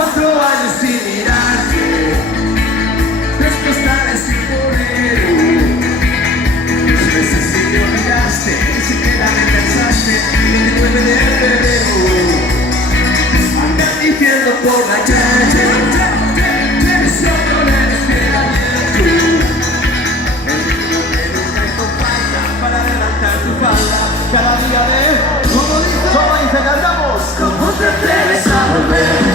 4 años sin mirarte, después tarde sin poder. 2 veces si me olvidaste, ni siquiera me pensaste. 29 de febrero, andas diciendo por la calle, eres otro, eres fiel abierto. El niño que nunca hizo falta para levantar tu falda. Cada día de, como dice, cantamos. ¿Cómo te atreves a volver?